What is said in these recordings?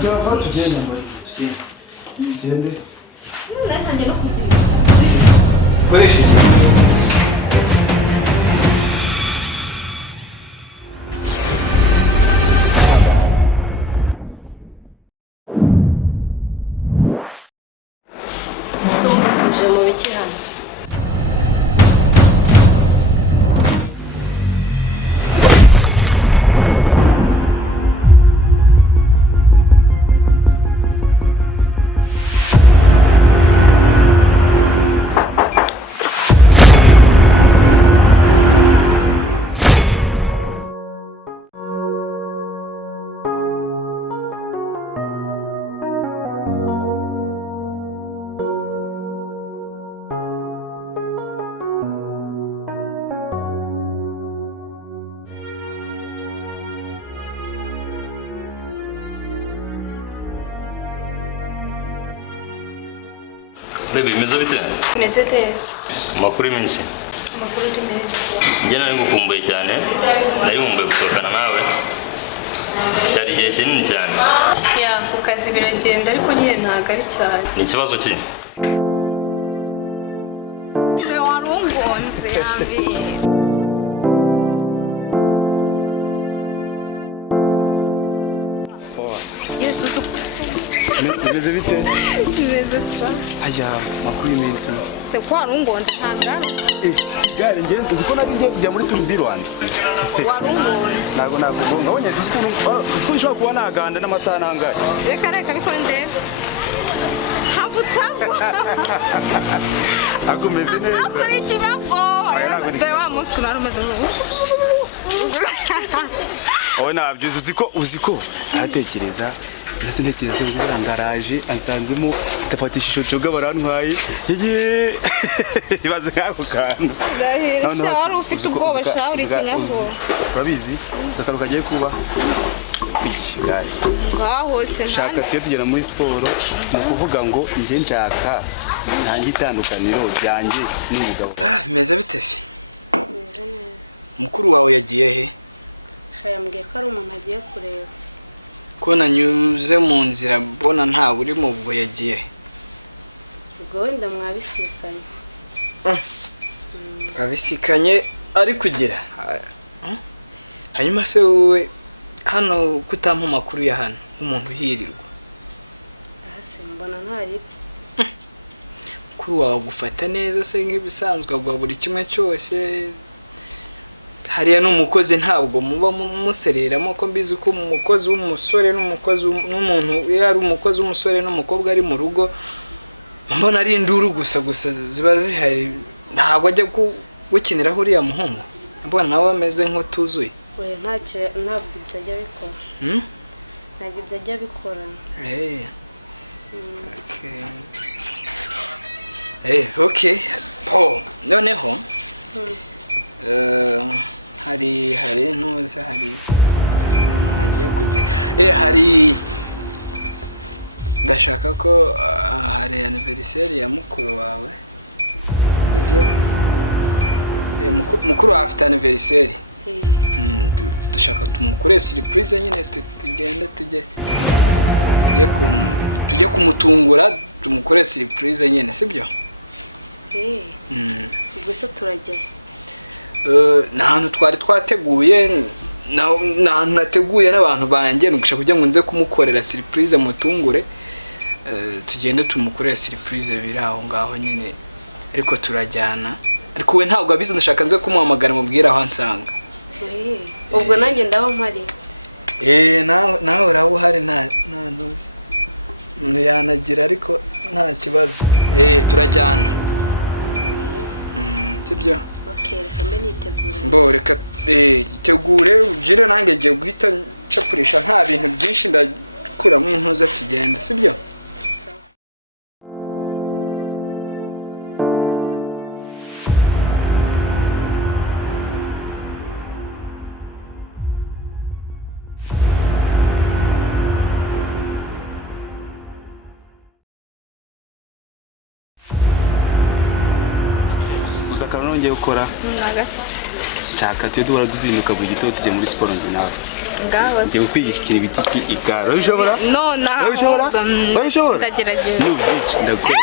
Byava tugende mbari tugende. Ntangiye no kugira. Koresheje. Je mu biki hano. Baby, meze bite? Meze tese. Makuru menshi. Amakuru ndi meza. Njye nari ngukumbuye cyane. Nari nkumbuye gusohokana nawe. Cyari igihe kinini cyane. Ya, ku kazi biragenda ariko nyine ntago ari cyane. Ni ikibazo ki? Warungonze yambi. Yesu Meze bite? meze sa. Aya, makuru iminsi. Se ko warungonze ntangana. Gare ngenze uziko nari ngiye kujya muri Tour du Rwanda. Warungonze. Nago ngabonye uziko ushobora kuba naganda n'amasaha nangaye. Reka bikore ndebe. Habutagwa. Agumeze neza. Akora ikirago. Be wa munsi kunara umeze. Owe nabyuze uziko aratekereza nase ntekereza ngo ngaraje ansanzemo tafatisha ishoco gabarantwaye yeye ibaze kako kantu Ndahira wari ufite ubwoba sha uri kinyaho urabizi zakaruka agiye kuba kwishigari ngaho se shaka tiyo tugera muri siporo no kuvuga ngo nje nshaka ntangi itandukaniro byanjye n'umugabo wawe. nongeye gukora nshaka tujye duhora tuzinduka buri gitondo tujye muri siporo njye nawe ngaho ngiye kukwigisha ibiti igare urabishobora no na urabishobora ndagerageza ndakwereka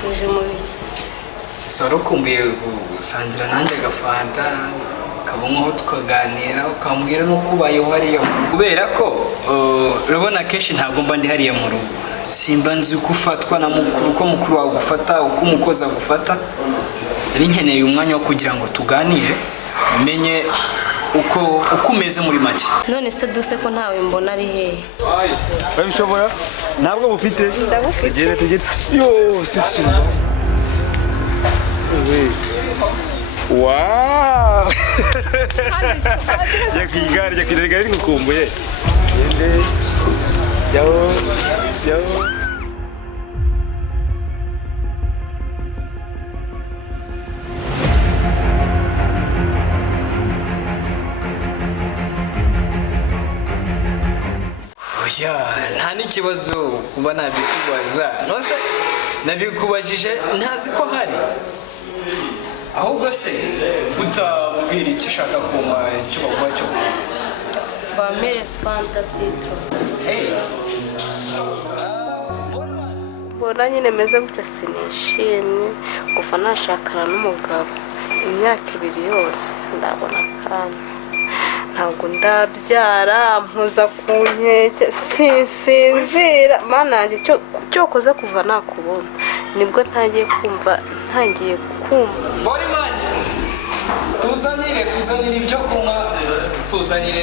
tuje mu biki sisoro kumbuye gusangira nanjye agafanta kabongo tukaganira ukambwira no kubayeho hariya kubera ko urabona kenshi ntabwo mba ndi hariya mu rugo simba nzi uko ufatwa na mukuru ko mukuru wawe gufata uko umukozi agufata ari nkeneye umwanya wo kugira ngo tuganire menye uko umeze muri make none se duse ko ntawe mbona ari hehe urabishobora ntabwo bufite ndabufite tugete yo sishyura wow yakwigara ari ngukumbuye yende yawo nta n'ikibazo kuba nabikubaza nose nabikubajije ntazi ko hari ahubwo se utabwira icyo ushaka kuma icyo baguha cyo bamere fantasitro mbona nyine meze gutya sinishimye kuva nashakana n'umugabo imyaka 2 yose ndabona kandi ntabwo ndabyara mpuza ku nkeke sinzira mana yanjye cyo koze kuva nakubona nibwo ntangiye kumva Borimani tuzanire ibyo kunywa tuzanire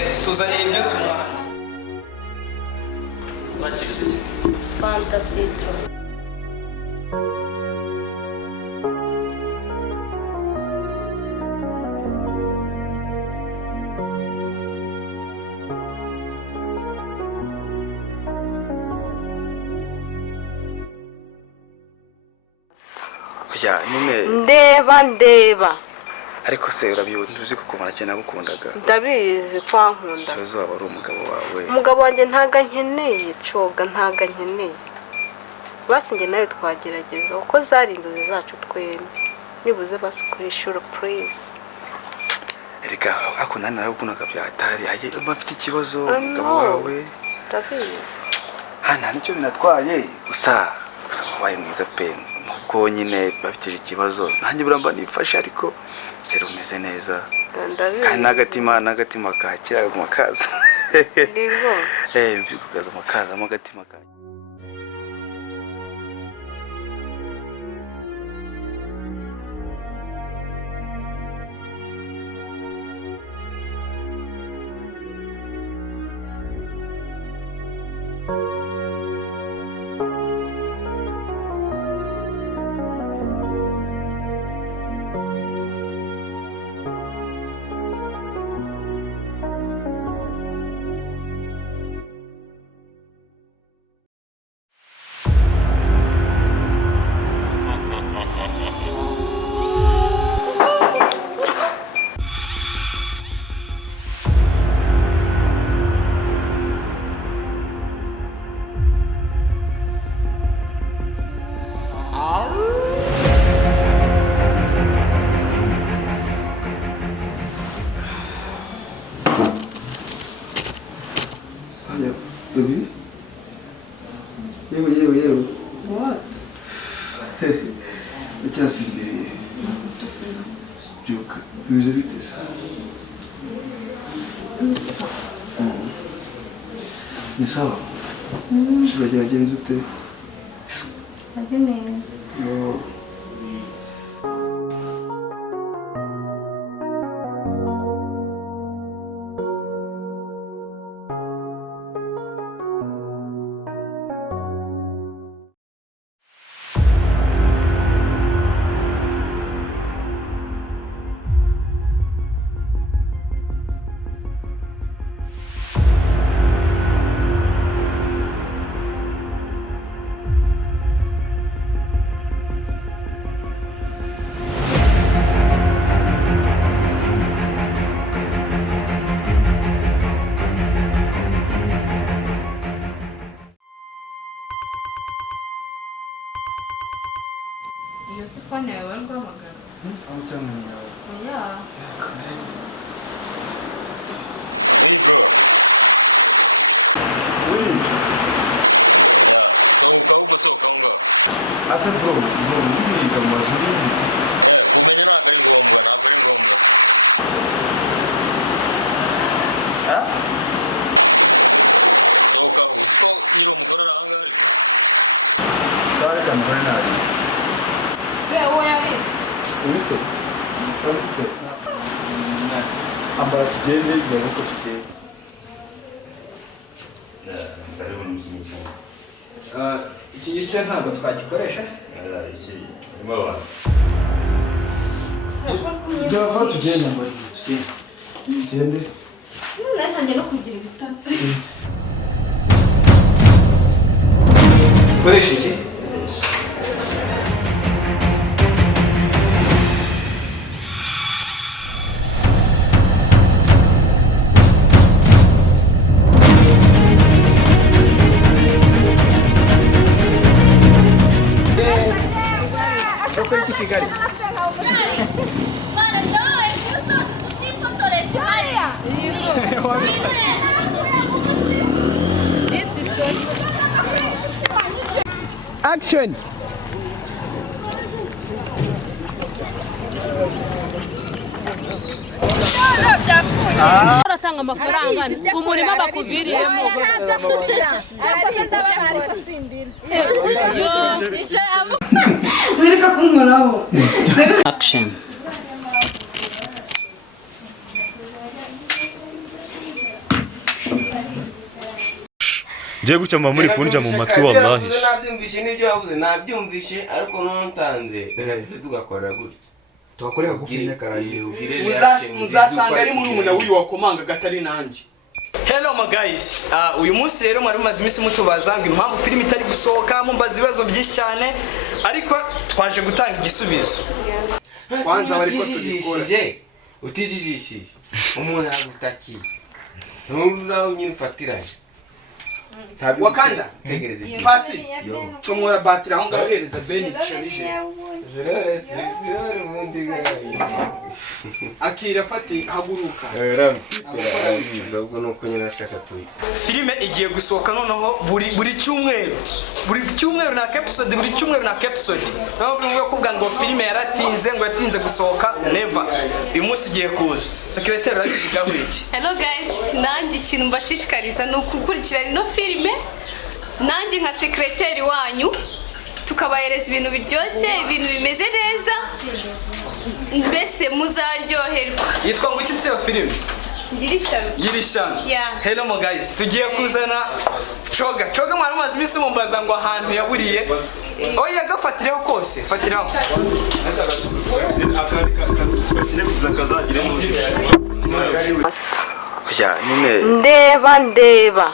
ibyo tunywa fantasitro ya nyine ndeba ariko se urabyundi uzi ko kumara cyane nagukundaga ndabizi kwankunda kibazo waba ari umugabo wanjye ntaga nkeneye coga ntaga nkeneye basi njye nawe twagerageza uko zari inzozi zacu twembi nibuze basi kuri shuro please erega ako nani naragukundaga byatari haye bafite ikibazo umugabo wawe ndabizi nta nicyo binatwaye gusa wabaye mwiza pe nubwo nyine bafite ikibazo nanjye buramba nifashe ariko sero umeze neza kandi n'agatima kakira makaza byukaza makaza agatima kanjye Baby? Yewe. what Icyasinziriye byuka bimeze bite se Gusa. Ni sawa? Yagenze ute? Ageneye. Iyo si fone yawe bari guhamagara? Aho cyangwa ni yawe? Oya. Asa bro, yiga mu mazuri. Sawa kamera nari. Wewe yari? Ubise. Ambara tugende bivuga ko tugende. Iki gice ntabwo twagikoresha se? Byava tugende mbari tugende. None ntangiye no kugira ibitatu. Koresha iki? Kigali. Action. Uratanga amafaranga umurima bakuviriyemo. Wireka kunkoraho. Action. Ngiye gutya muri kunja mu matwi wallahi. Nabyumvishe n'ibyo yavuze nabyumvishe ariko nonsanze reka tugakora gutya. Tuwakoreka gufinya karaye. Muzasanga ari muri umuna w'uyu wakomanga gatari nanjye. Hello my guys. Uyu munsi rero mwari mumaze iminsi mutubaza ngo impamvu film itari gusohoka mumbaza ibibazo byinshi cyane ariko twaje gutanga igisubizo. Kwanza bari ko tugikora. Utijijishije. Umuntu agutakiye. Nuraho nyine fatiranye. Wakanda tegereze. Pasi. Tumura batira aho ngahereza Ben Charige. Zirore ubundi gayi. Akira fati haguruka. Biza ubwo nuko nyine ashaka tuyi. Filime igiye gusohoka noneho buri cyumweru. Buri cyumweru na episode, buri cyumweru na episode. Naho bimwe kuvuga ngo filime yaratinze ngo yatinze gusohoka never. Uyu munsi igiye kuza. Secretary arabivugaho iki? Hello guys, nanjye ikintu mbashishikariza ni ukukurikirana ino filime. Nanjye nka secretary wanyu tukabahereza ibintu biryoshye, ibintu bimeze neza. Mbese muzaryoherwa. Yitwa ngo iki se iyo filime? Ngirishano. Yeah. Hello mo guys, tugiye kuzana Choga mwari mazi bise mumbaza ngo ahantu yaburiye. Oya gafatireho kose, fatiraho. Ya nyine ndeba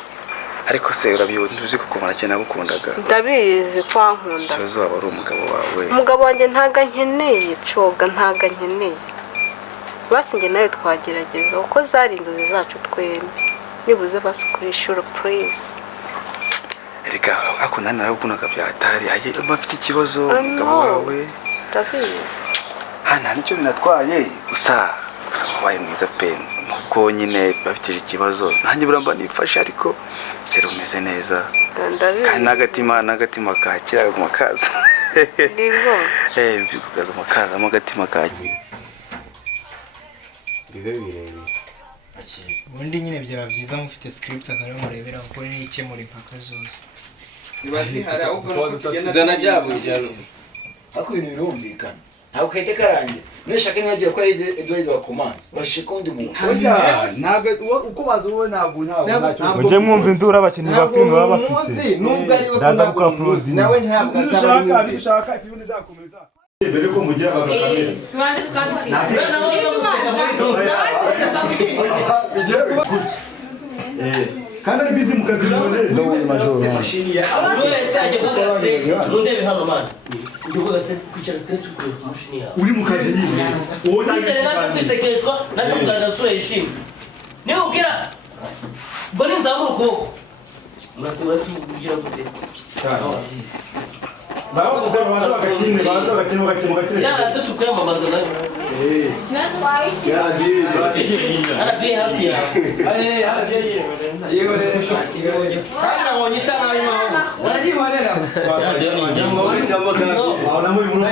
ariko se urabiyundi uzi kuko marake nagukundaga. Ndabizi kwankunda. Kibazo waba ari umugabo wawe. Umugabo wanjye ntaga nkeneye Coga ntaga nkeneye. Basi nge nawe twagerageza uko zari inzozi zacu twembi. Nibuze basi kuri shuro please. Erega ako nani naragukundaga byatari haye bafite ikibazo umugabo wawe. Ndabizi. Hana nicyo binatwaye gusa wabaye mwiza pe nuko nyine bafite ikibazo nanjye buramba nifashe ariko sero umeze neza. Ndabizi. Kandi n'agatima kakira mu makaza. Ndingo. Bikugaza makaza mu gatima kakira. Bibe birebire. ubundi nyine byaba byiza mufite script akaba murebera kuko ni ikemura impaka zose ziba zihari ahubwo nuko tugenda zana ryabo ijyano ariko ibintu birumvikana ntabwo kahita karangira nishaka ntihagira ko ari Edouard wakomanze bashika undi muntu ntabwo uko bazi wowe ntabwo mujye mwumva induru abakinnyi ba filime baba bafite nubwo ari we ndaza kukaplodinga nawe ntabwo azaba ushaka filime izakomeza mbere ko mugira abagabo tubanze dusanzwe kandi ari busy mu kazi none ndabona majoro mashini ya Nundebe hano man. Ngiye se kwicara straight ku mashini yawe. uri mu kazi nyine wowe ntabwo kwisekeshwa nabyo kugaragaza sura yishimye. Niba ubwira ngo nizamura ukuboko. Muratura kugira gute? bawo kuzema baza bagakine bagakine Ya tukwiyamamaza nayo. kibazo waiki Arabiye hafi yawe. yego rero kandi nabonye itara arimo uragihorera Ya ndio ni jambo. aho namwe umuntu